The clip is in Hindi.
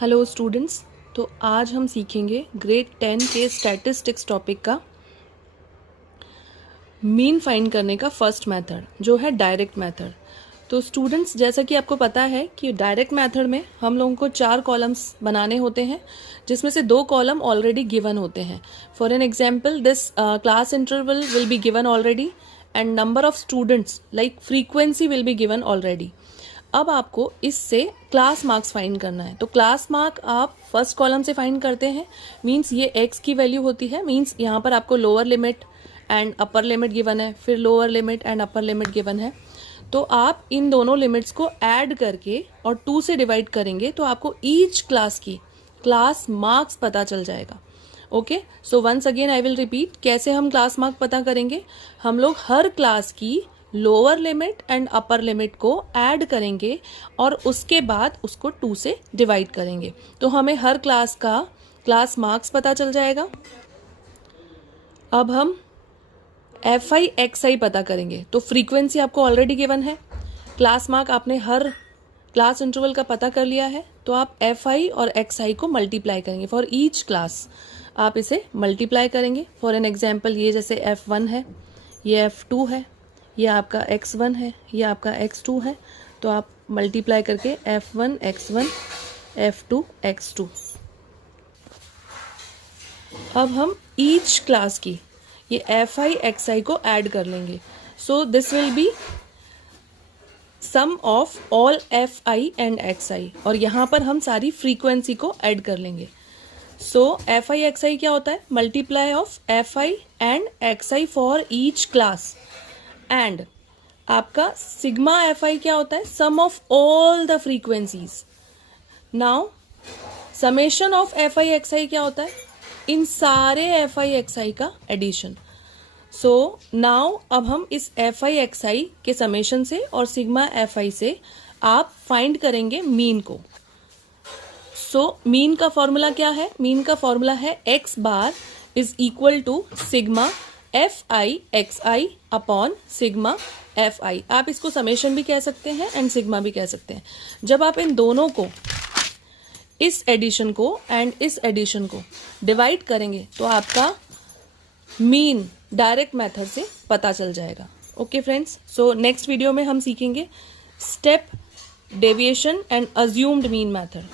Hello students. तो आज हम सीखेंगे ग्रेड 10 के स्टैटिस्टिक्स टॉपिक का मीन फाइंड करने का फर्स्ट मेथड जो है डायरेक्ट मेथड। तो स्टूडेंट्स, जैसा कि आपको पता है कि डायरेक्ट मेथड में हम लोगों को 4 कॉलम्स बनाने होते हैं, जिसमें से 2 कॉलम ऑलरेडी गिवन होते हैं। For an example, this class interval will be given already and number of students like frequency will be given already. अब आपको इससे क्लास मार्क्स फाइंड करना है। तो क्लास मार्क आप फर्स्ट कॉलम से फाइंड करते हैं, मींस ये x की वैल्यू होती है, मींस यहाँ पर आपको lower limit and upper limit given है, फिर lower limit and upper limit given है। तो आप इन दोनों लिमिट्स को ऐड करके और 2 से डिवाइड करेंगे तो आपको ईच क्लास की क्लास मार्क्स पता चल जाएगा। Okay, so once again I will repeat, कैसे हम क्लास मार्क पता करेंगे। हम लोग हर क्लास की lower limit and upper limit को ऐड करेंगे और उसके बाद उसको 2 से डिवाइड करेंगे, तो हमें हर क्लास का क्लास मार्क्स पता चल जाएगा। अब हम FI XI पता करेंगे। तो फ्रीक्वेंसी आपको ऑलरेडी गिवन है, क्लास मार्क आपने हर क्लास इंटरवल का पता कर लिया है, तो आप FI और XI को मल्टीप्लाई करेंगे। फॉर ईच क्लास आप इसे मल्टीप्लाई करेंगे। फॉर एन एग्जाम्पल, ये जैसे F1 है, ये F2 है, ये आपका X1 है, ये आपका X2 है, तो आप मल्टीप्लाई करके F1 X1 F2 X2। अब हम ईच क्लास की ये FI XI को ऐड कर लेंगे। So this will be sum of all FI and XI, और यहाँ पर हम सारी फ्रीक्वेंसी को ऐड कर लेंगे। सो FI XI क्या होता है? Multiply of FI and XI for each class. And आपका सिग्मा FI क्या होता है? Sum of all the frequencies. Now summation of FI XI क्या होता है? इन सारे FI XI का एडिशन। सो नाउ अब हम इस FI XI के समेशन से और सिग्मा FI से आप फाइंड करेंगे मीन को। सो मीन का फॉर्मूला क्या है? मीन का फॉर्मूला है x bar is equal to sigma FI XI upon sigma FI। आप इसको समेशन भी कह सकते हैं एंड सिग्मा भी कह सकते हैं। जब आप इन दोनों को, इस एडिशन को एंड इस एडिशन को डिवाइड करेंगे तो आपका मीन डायरेक्ट मेथड से पता चल जाएगा। Okay friends, so next video में हम सीखेंगे step deviation and assumed mean method.